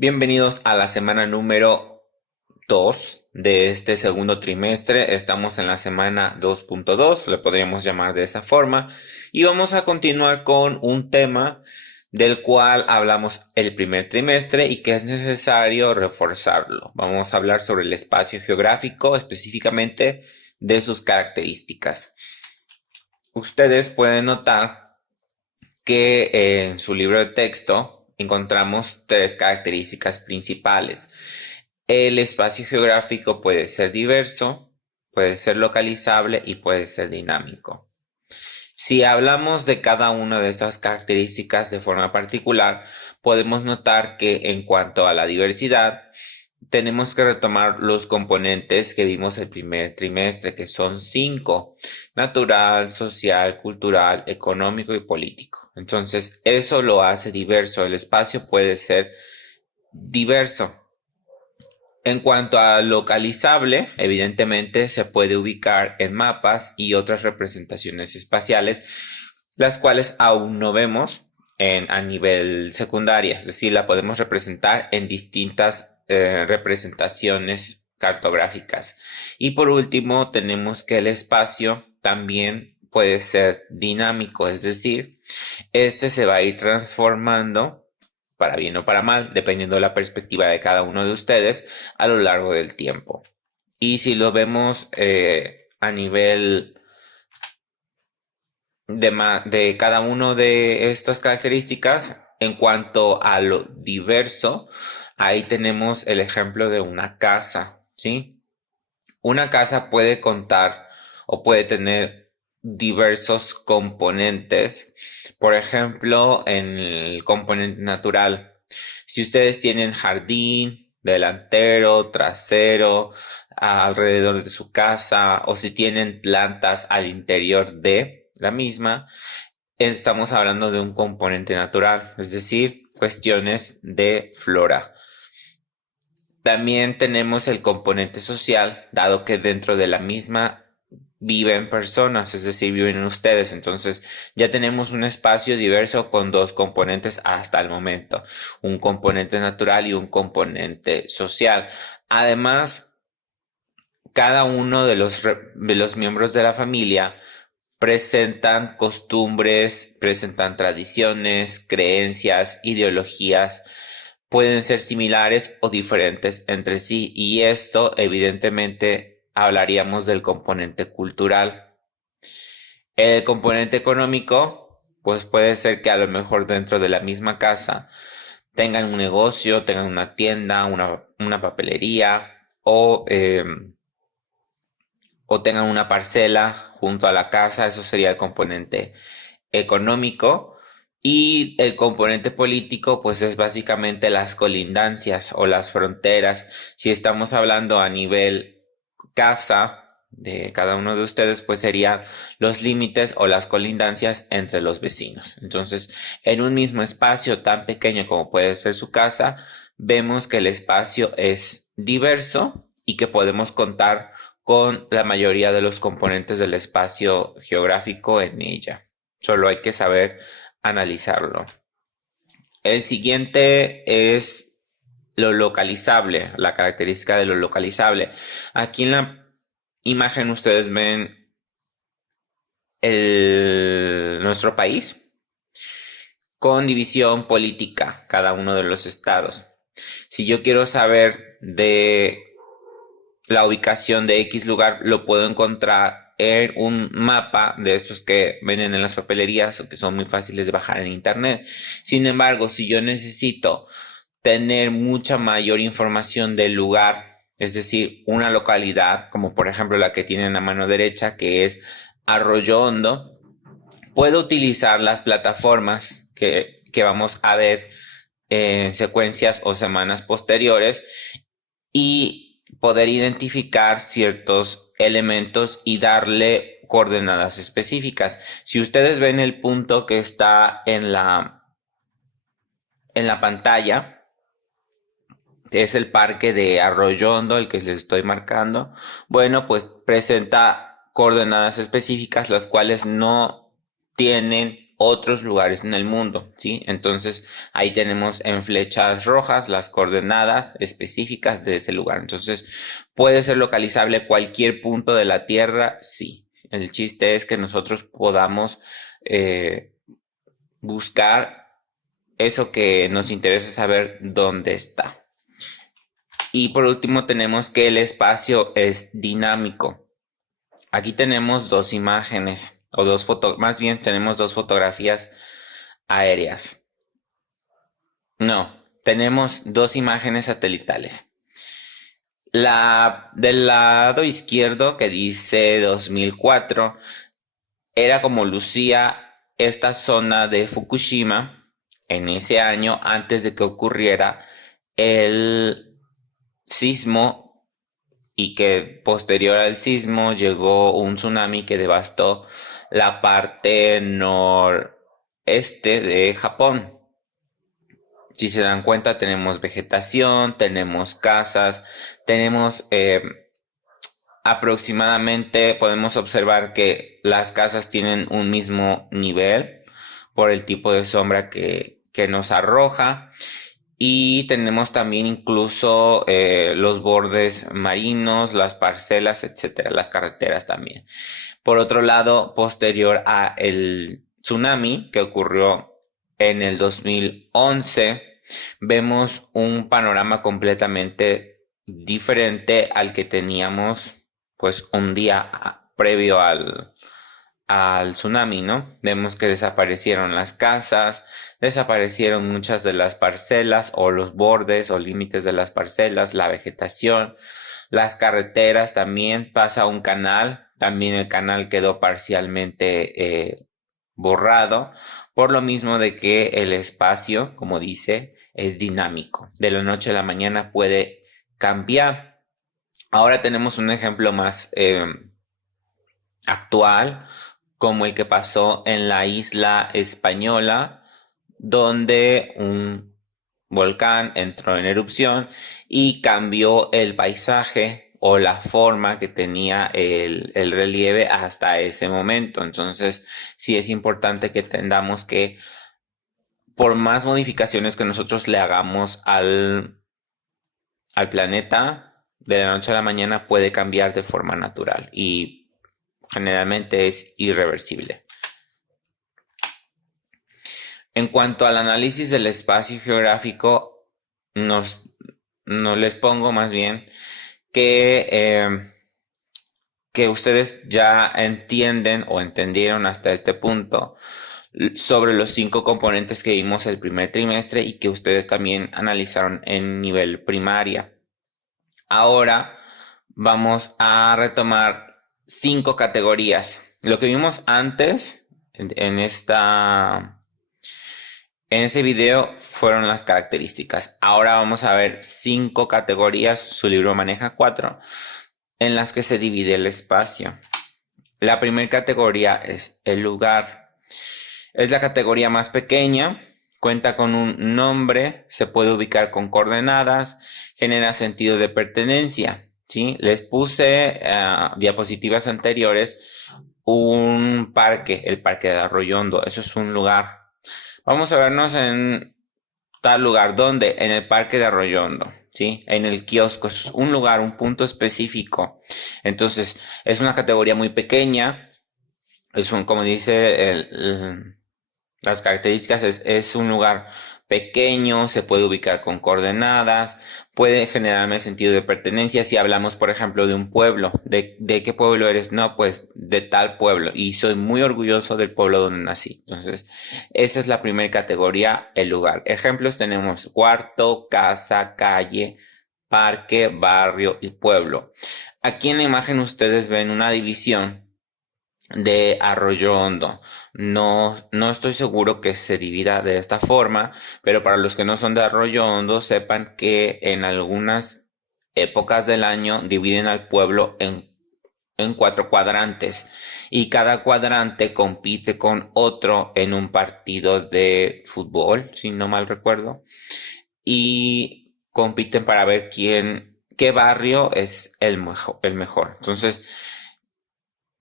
Bienvenidos a la semana número 2 de este segundo trimestre. Estamos en la semana 2.2, le podríamos llamar de esa forma, y vamos a continuar con un tema del cual hablamos el primer trimestre y que es necesario reforzarlo. Vamos a hablar sobre el espacio geográfico, específicamente de sus características. Ustedes pueden notar que en su libro de texto encontramos tres características principales. El espacio geográfico puede ser diverso, puede ser localizable y puede ser dinámico. Si hablamos de cada una de estas características de forma particular, podemos notar que en cuanto a la diversidad, tenemos que retomar los componentes que vimos el primer trimestre, que son 5: natural, social, cultural, económico y político. Entonces, eso lo hace diverso. El espacio puede ser diverso. En cuanto a localizable, evidentemente se puede ubicar en mapas y otras representaciones espaciales, las cuales aún no vemos a nivel secundaria, es decir, la podemos representar en distintas representaciones cartográficas. Y por último, tenemos que el espacio también puede ser dinámico, es decir, este se va a ir transformando para bien o para mal, dependiendo de la perspectiva de cada uno de ustedes a lo largo del tiempo. Y si lo vemos a nivel de cada uno de estas características, en cuanto a lo diverso, ahí tenemos el ejemplo de una casa, ¿sí? Una casa puede contar o puede tener diversos componentes. Por ejemplo, en el componente natural, si ustedes tienen jardín, delantero, trasero, alrededor de su casa, o si tienen plantas al interior de la misma, estamos hablando de un componente natural, es decir, cuestiones de flora. También tenemos el componente social, dado que dentro de la misma viven personas, es decir, viven ustedes. Entonces ya tenemos un espacio diverso con dos componentes hasta el momento, un componente natural y un componente social. Además, cada uno de los miembros de la familia presentan costumbres, presentan tradiciones, creencias, ideologías, pueden ser similares o diferentes entre sí, y esto evidentemente hablaríamos del componente cultural. El componente económico, pues puede ser que a lo mejor dentro de la misma casa tengan un negocio, tengan una tienda, una papelería o tengan una parcela junto a la casa. Eso sería el componente económico. Y el componente político, pues es básicamente las colindancias o las fronteras. Si estamos hablando a nivel casa de cada uno de ustedes, pues serían los límites o las colindancias entre los vecinos. Entonces, en un mismo espacio tan pequeño como puede ser su casa, vemos que el espacio es diverso y que podemos contar con la mayoría de los componentes del espacio geográfico en ella. Solo hay que saber analizarlo. El siguiente es lo localizable, la característica de lo localizable. Aquí en la imagen ustedes ven nuestro país con división política, cada uno de los estados. Si yo quiero saber de la ubicación de X lugar, lo puedo encontrar en un mapa de esos que venden en las papelerías o que son muy fáciles de bajar en internet. Sin embargo, si yo necesito tener mucha mayor información del lugar, es decir, una localidad, como por ejemplo la que tienen a mano derecha, que es Arroyo Hondo, puedo utilizar las plataformas que vamos a ver en secuencias o semanas posteriores y poder identificar ciertos elementos y darle coordenadas específicas. Si ustedes ven el punto que está en la pantalla, es el parque de Arroyo Hondo, el que les estoy marcando. Bueno, pues presenta coordenadas específicas, las cuales no tienen otros lugares en el mundo, ¿sí? Entonces ahí tenemos en flechas rojas las coordenadas específicas de ese lugar. Entonces puede ser localizable cualquier punto de la Tierra, sí. El chiste es que nosotros podamos buscar eso que nos interesa saber dónde está. Y por último tenemos que el espacio es dinámico. Aquí tenemos dos imágenes, o más bien tenemos dos fotografías aéreas. No, tenemos dos imágenes satelitales. La del lado izquierdo, que dice 2004, era como lucía esta zona de Fukushima en ese año antes de que ocurriera el sismo, y que posterior al sismo llegó un tsunami que devastó la parte noreste de Japón. Si se dan cuenta, tenemos vegetación, tenemos casas, tenemos aproximadamente, podemos observar que las casas tienen un mismo nivel por el tipo de sombra que nos arroja. Y tenemos también incluso los bordes marinos, las parcelas, etcétera, las carreteras también. Por otro lado, posterior a el tsunami que ocurrió en el 2011, vemos un panorama completamente diferente al que teníamos pues un día previo al tsunami, ¿no? Vemos que desaparecieron las casas, desaparecieron muchas de las parcelas o los bordes o límites de las parcelas, la vegetación, las carreteras también, pasa un canal, también el canal quedó parcialmente borrado, por lo mismo de que el espacio, como dice, es dinámico. De la noche a la mañana puede cambiar. Ahora tenemos un ejemplo más actual, como el que pasó en la isla Española, donde un volcán entró en erupción y cambió el paisaje o la forma que tenía el relieve hasta ese momento. Entonces, sí es importante que entendamos que por más modificaciones que nosotros le hagamos al planeta, de la noche a la mañana puede cambiar de forma natural y generalmente es irreversible. En cuanto al análisis del espacio geográfico, no les pongo más bien que ustedes ya entienden o entendieron hasta este punto sobre los 5 componentes que vimos el primer trimestre y que ustedes también analizaron en nivel primaria. Ahora vamos a retomar 5 categorías. Lo que vimos antes en ese video fueron las características. Ahora vamos a ver 5 categorías, su libro maneja 4, en las que se divide el espacio. La primera categoría es el lugar. Es la categoría más pequeña, cuenta con un nombre, se puede ubicar con coordenadas, genera sentido de pertenencia. ¿Sí? Les puse diapositivas anteriores un parque, el Parque de Arroyo Hondo. Eso es un lugar. Vamos a vernos en tal lugar. ¿Dónde? En el Parque de Arroyo Hondo, ¿sí? En el kiosco. Es un lugar, un punto específico. Entonces, es una categoría muy pequeña. Como dice las características, es un lugar pequeño, se puede ubicar con coordenadas, puede generarme sentido de pertenencia. Si hablamos, por ejemplo, de un pueblo, ¿de qué pueblo eres? No, pues de tal pueblo, y soy muy orgulloso del pueblo donde nací. Entonces, esa es la primera categoría, el lugar. Ejemplos tenemos cuarto, casa, calle, parque, barrio y pueblo. Aquí en la imagen ustedes ven una división de Arroyo Hondo. No estoy seguro que se divida de esta forma, pero para los que no son de Arroyo Hondo, sepan que en algunas épocas del año dividen al pueblo en 4 cuadrantes y cada cuadrante compite con otro en un partido de fútbol, si no mal recuerdo, y compiten para ver qué barrio es el mejor. Entonces,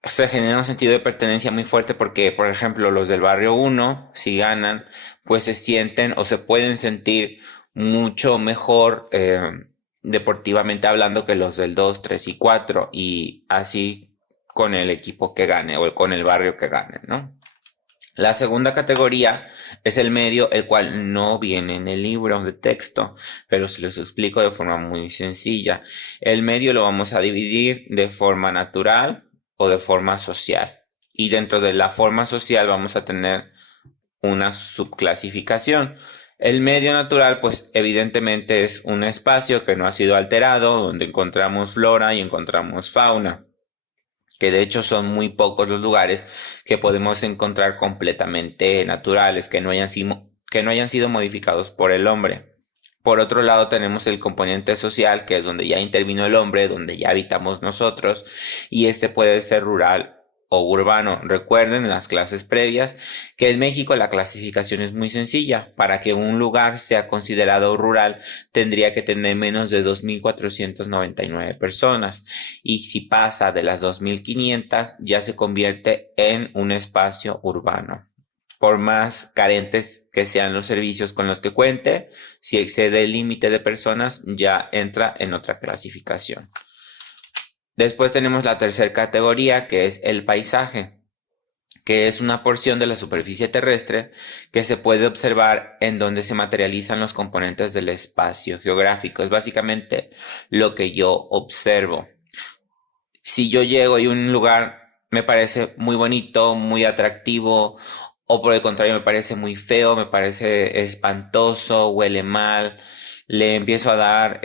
se genera un sentido de pertenencia muy fuerte porque, por ejemplo, los del barrio uno, si ganan, pues se sienten o se pueden sentir mucho mejor deportivamente hablando que los del 2, 3 y 4 y así con el equipo que gane o con el barrio que gane, ¿no? La segunda categoría es el medio, el cual no viene en el libro de texto, pero se los explico de forma muy sencilla. El medio lo vamos a dividir de forma natural o de forma social. Y dentro de la forma social vamos a tener una subclasificación. El medio natural, pues evidentemente es un espacio que no ha sido alterado, donde encontramos flora y encontramos fauna, que de hecho son muy pocos los lugares que podemos encontrar completamente naturales, que no hayan sido modificados por el hombre. Por otro lado, tenemos el componente social, que es donde ya intervino el hombre, donde ya habitamos nosotros, y este puede ser rural o urbano. Recuerden en las clases previas que en México la clasificación es muy sencilla. Para que un lugar sea considerado rural, tendría que tener menos de 2.499 personas. Y si pasa de las 2.500, ya se convierte en un espacio urbano. Por más carentes que sean los servicios con los que cuente, si excede el límite de personas, ya entra en otra clasificación. Después tenemos la tercera categoría, que es el paisaje, que es una porción de la superficie terrestre que se puede observar en donde se materializan los componentes del espacio geográfico. Es básicamente lo que yo observo. Si yo llego y un lugar me parece muy bonito, muy atractivo, o por el contrario me parece muy feo, me parece espantoso, huele mal, le empiezo a dar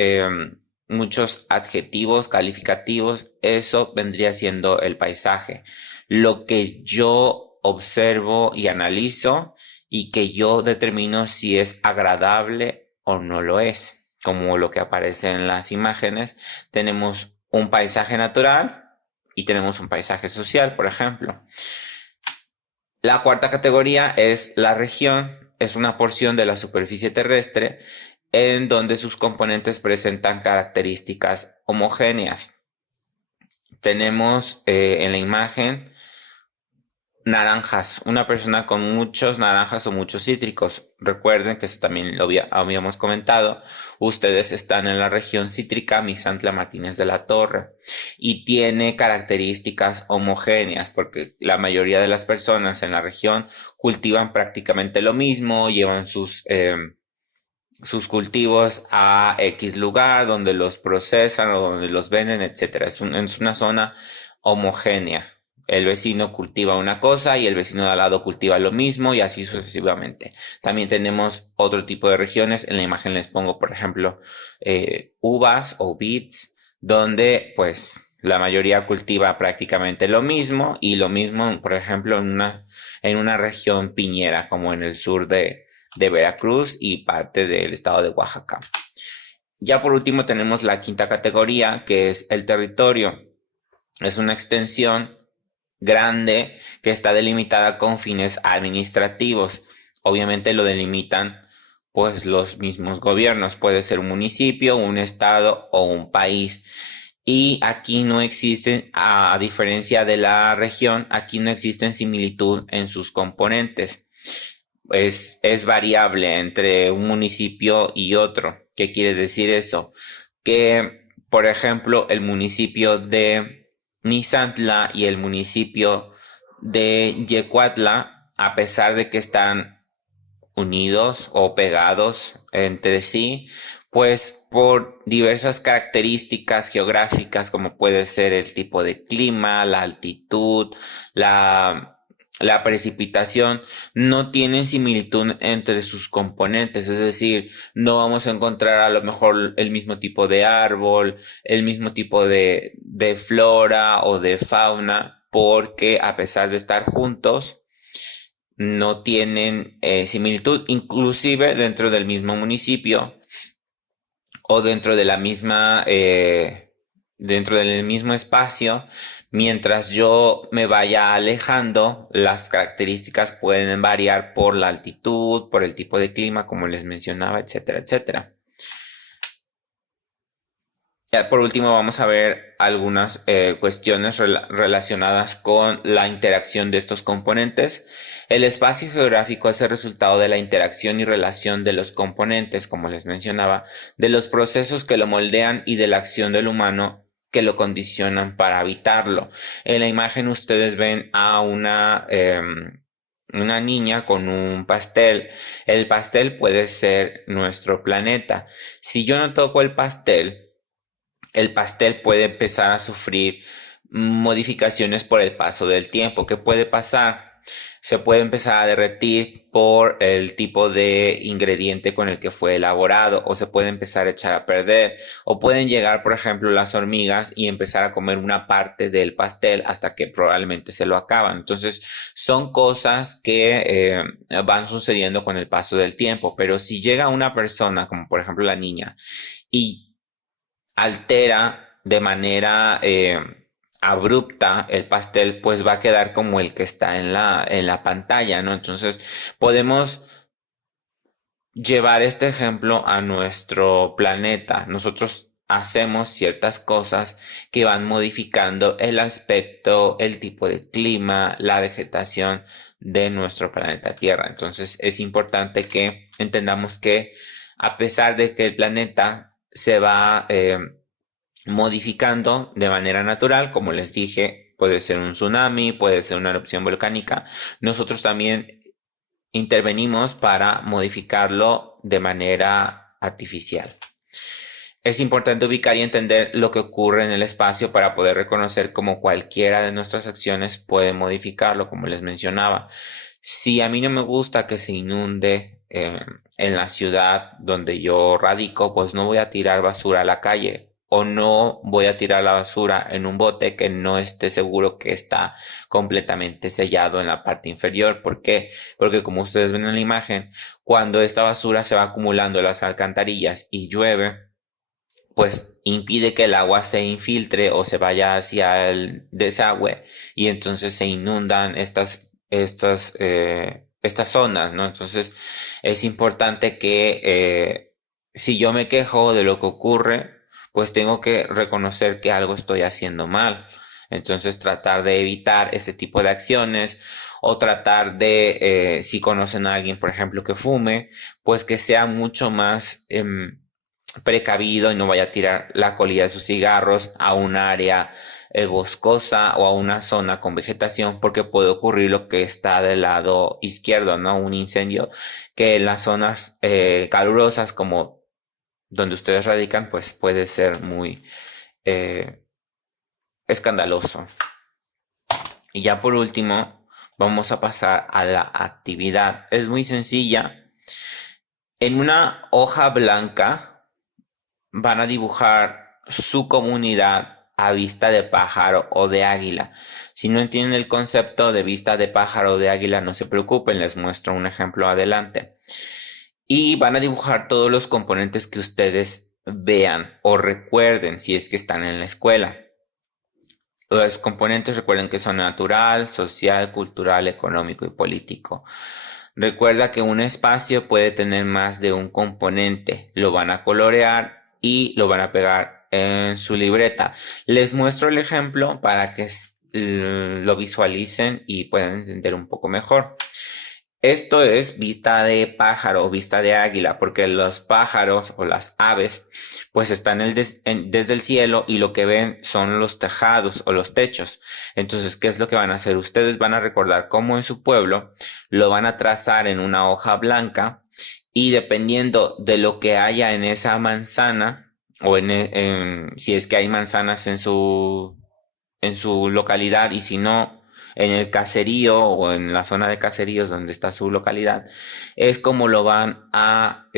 muchos adjetivos calificativos, eso vendría siendo el paisaje. Lo que yo observo y analizo y que yo determino si es agradable o no lo es, como lo que aparece en las imágenes. Tenemos un paisaje natural y tenemos un paisaje social, por ejemplo. La cuarta categoría es la región, es una porción de la superficie terrestre en donde sus componentes presentan características homogéneas. Tenemos en la imagen naranjas, una persona con muchos naranjas o muchos cítricos. Recuerden que eso también lo habíamos comentado. Ustedes están en la región cítrica Misantla Martínez de la Torre y tiene características homogéneas porque la mayoría de las personas en la región cultivan prácticamente lo mismo, llevan sus cultivos a X lugar donde los procesan o donde los venden, etcétera. Es una zona homogénea. El vecino cultiva una cosa y el vecino de al lado cultiva lo mismo y así sucesivamente. También tenemos otro tipo de regiones. En la imagen les pongo, por ejemplo, uvas o beets, donde pues la mayoría cultiva prácticamente lo mismo y lo mismo, por ejemplo, en una región piñera como en el sur de Veracruz y parte del estado de Oaxaca. Ya por último tenemos la quinta categoría, que es el territorio. Es una extensión grande que está delimitada con fines administrativos. Obviamente lo delimitan pues los mismos gobiernos. Puede ser un municipio, un estado o un país. Y aquí no existen, a diferencia de la región, aquí no existen similitud en sus componentes. Es variable entre un municipio y otro. ¿Qué quiere decir eso? Que, por ejemplo, el municipio de Misantla y el municipio de Yecuatla, a pesar de que están unidos o pegados entre sí, pues por diversas características geográficas, como puede ser el tipo de clima, la altitud, la precipitación, no tienen similitud entre sus componentes, es decir, no vamos a encontrar a lo mejor el mismo tipo de árbol, el mismo tipo de flora o de fauna, porque a pesar de estar juntos, no tienen similitud, inclusive dentro del mismo municipio o dentro de la misma, dentro del mismo espacio, mientras yo me vaya alejando, las características pueden variar por la altitud, por el tipo de clima, como les mencionaba, etcétera, etcétera. Ya por último vamos a ver algunas cuestiones relacionadas con la interacción de estos componentes. El espacio geográfico es el resultado de la interacción y relación de los componentes, como les mencionaba, de los procesos que lo moldean y de la acción del humano que lo condicionan para habitarlo. En la imagen ustedes ven a una niña con un pastel. El pastel puede ser nuestro planeta. Si yo no toco el pastel puede empezar a sufrir modificaciones por el paso del tiempo. ¿Qué puede pasar? Se puede empezar a derretir por el tipo de ingrediente con el que fue elaborado, o se puede empezar a echar a perder, o pueden llegar, por ejemplo, las hormigas y empezar a comer una parte del pastel hasta que probablemente se lo acaban. Entonces, son cosas que van sucediendo con el paso del tiempo, pero si llega una persona, como por ejemplo la niña, y altera de manera abrupta el pastel, pues va a quedar como el que está en la pantalla, ¿no? Entonces, podemos llevar este ejemplo a nuestro planeta. Nosotros hacemos ciertas cosas que van modificando el aspecto, el tipo de clima, la vegetación de nuestro planeta Tierra. Entonces, es importante que entendamos que a pesar de que el planeta se va modificando de manera natural, como les dije, puede ser un tsunami, puede ser una erupción volcánica. Nosotros también intervenimos para modificarlo de manera artificial. Es importante ubicar y entender lo que ocurre en el espacio para poder reconocer cómo cualquiera de nuestras acciones puede modificarlo, como les mencionaba. Si a mí no me gusta que se inunde en la ciudad donde yo radico, pues no voy a tirar basura a la calle o no voy a tirar la basura en un bote que no esté seguro que está completamente sellado en la parte inferior. ¿Por qué? Porque como ustedes ven en la imagen, cuando esta basura se va acumulando en las alcantarillas y llueve, pues impide que el agua se infiltre o se vaya hacia el desagüe y entonces se inundan estas zonas, ¿no? Entonces es importante que si yo me quejo de lo que ocurre, pues tengo que reconocer que algo estoy haciendo mal. Entonces tratar de evitar ese tipo de acciones o tratar de, si conocen a alguien, por ejemplo, que fume, pues que sea mucho más precavido y no vaya a tirar la colilla de sus cigarros a un área boscosa o a una zona con vegetación, porque puede ocurrir lo que está del lado izquierdo, ¿no? Un incendio que en las zonas calurosas como donde ustedes radican, pues puede ser muy eh, escandaloso. Y ya por último, vamos a pasar a la actividad. Es muy sencilla. En una hoja blanca van a dibujar su comunidad a vista de pájaro o de águila. Si no entienden el concepto de vista de pájaro o de águila, no se preocupen, les muestro un ejemplo adelante. Y van a dibujar todos los componentes que ustedes vean o recuerden si es que están en la escuela. Los componentes recuerden que son natural, social, cultural, económico y político. Recuerda que un espacio puede tener más de un componente. Lo van a colorear y lo van a pegar en su libreta. Les muestro el ejemplo para que lo visualicen y puedan entender un poco mejor. Esto es vista de pájaro o vista de águila, porque los pájaros o las aves pues están desde el cielo y lo que ven son los tejados o los techos. Entonces, ¿qué es lo que van a hacer? Ustedes van a recordar cómo en su pueblo lo van a trazar en una hoja blanca y dependiendo de lo que haya en esa manzana o si es que hay manzanas en su localidad y si no en el caserío o en la zona de caseríos donde está su localidad, es como lo van a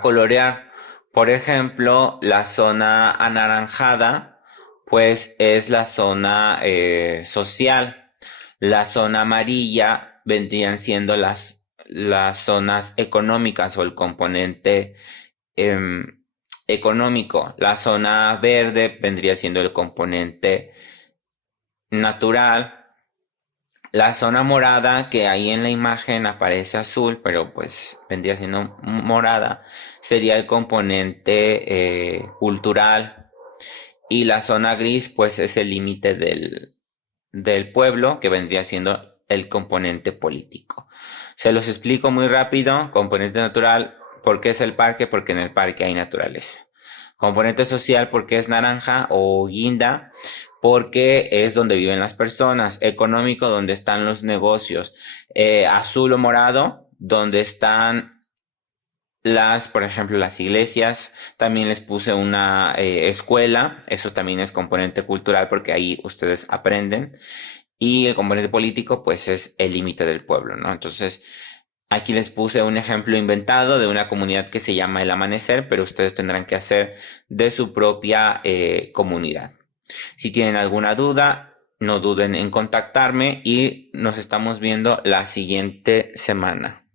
colorear. Por ejemplo, la zona anaranjada, pues es la zona social. La zona amarilla vendrían siendo las zonas económicas o el componente em, económico. La zona verde vendría siendo el componente natural. La zona morada, que ahí en la imagen aparece azul, pero pues vendría siendo morada, sería el componente cultural. Y la zona gris, pues es el límite del pueblo, que vendría siendo el componente político. Se los explico muy rápido. Componente natural, ¿por qué es el parque? Porque en el parque hay naturaleza. Componente social, porque es naranja o guinda, porque es donde viven las personas. Económico, donde están los negocios. Azul o morado, donde están por ejemplo, las iglesias. También les puse una escuela. Eso también es componente cultural porque ahí ustedes aprenden. Y el componente político, pues es el límite del pueblo, ¿no? Entonces, aquí les puse un ejemplo inventado de una comunidad que se llama El Amanecer, pero ustedes tendrán que hacer de su propia comunidad. Si tienen alguna duda, no duden en contactarme y nos estamos viendo la siguiente semana.